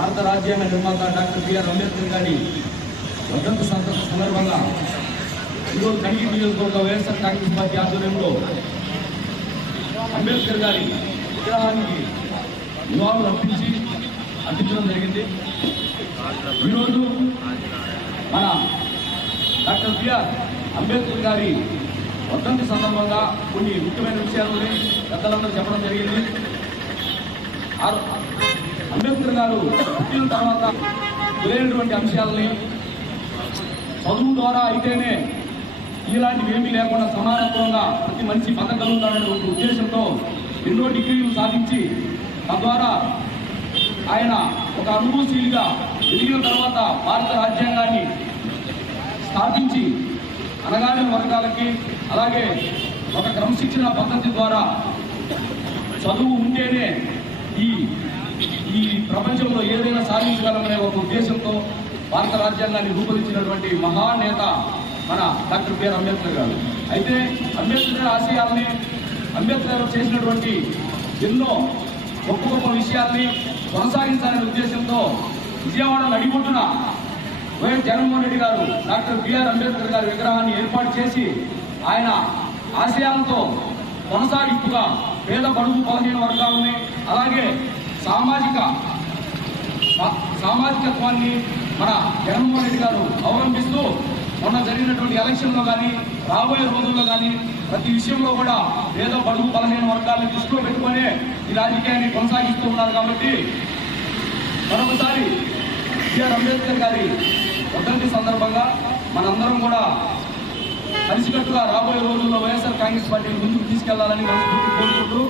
భారత రాజ్యాంగ నిర్మాత డాక్టర్ బిఆర్ అంబేద్కర్ గారి వర్ధంతి సందర్భంగా ఈరోజు కనిగి నియోజకవర్గ వైఎస్ఆర్ కాంగ్రెస్ పార్టీ ఆధ్వర్యంలో అంబేద్కర్ గారి విగ్రహానికి నివాళులు అర్పించడం జరిగింది. ఈరోజు మన డాక్టర్ బిఆర్ అంబేద్కర్ గారి వర్ధంతి సందర్భంగా కొన్ని ముఖ్యమైన విషయాలని పెద్దలందరూ చెప్పడం జరిగింది. అంబేద్కర్ గారు పుట్టిన తర్వాత తెలియనటువంటి అంశాలని చదువు ద్వారా అయితేనే ఇలాంటివి ఏమీ లేకుండా సమానత్వంగా ప్రతి మనిషి బతకగలుగుతాడనే ఒక ఉద్దేశంతో ఎన్నో డిగ్రీలు సాధించి తద్వారా ఆయన ఒక అనుభవశీలిగా ఎదిగిన తర్వాత భారత రాజ్యాంగాన్ని స్థాపించి అనగారిన వర్గాలకి అలాగే ఒక క్రమశిక్షణ పద్ధతి ద్వారా చదువు ఉంటేనే ఈ ప్రపంచంలో ఏదైనా సాధించగలమనే ఒక ఉద్దేశంతో భారత రాజ్యాంగాన్ని రూపొందించినటువంటి మహానేత మన డాక్టర్ బిఆర్ అంబేద్కర్ గారు. అయితే అంబేద్కర్ ఆశయాల్ని అంబేద్కర్ చేసినటువంటి ఎన్నో గొప్ప గొప్ప విషయాల్ని కొనసాగించాలనే ఉద్దేశంతో విజయవాడ నడిబొట్టున వైఎస్ జగన్మోహన్ రెడ్డి గారు డాక్టర్ బిఆర్ అంబేద్కర్ గారి విగ్రహాన్ని ఏర్పాటు చేసి ఆయన ఆశయాలతో కొనసాగింపుగా పేద బడుగు బలహీన వర్గాలని అలాగే సామాజికత్వాన్ని మన జగన్మోహన్ రెడ్డి గారు అవలంబిస్తూ మొన్న జరిగినటువంటి ఎలక్షన్లో కానీ రాబోయే రోజుల్లో కానీ ప్రతి విషయంలో కూడా పేద బడుగు బలహీన వర్గాలను దృష్టిలో పెట్టుకునే ఈ రాజకీయాన్ని కొనసాగిస్తూ ఉన్నారు. కాబట్టి మరొకసారి బిఆర్ అంబేద్కర్ గారి వర్ధంతి సందర్భంగా మనందరం కూడా కలిసికట్టుగా రాబోయే రోజుల్లో వైఎస్ఆర్ కాంగ్రెస్ పార్టీని ముందుకు తీసుకెళ్లాలని మనస్ఫూర్తిగా కోరుకుంటూ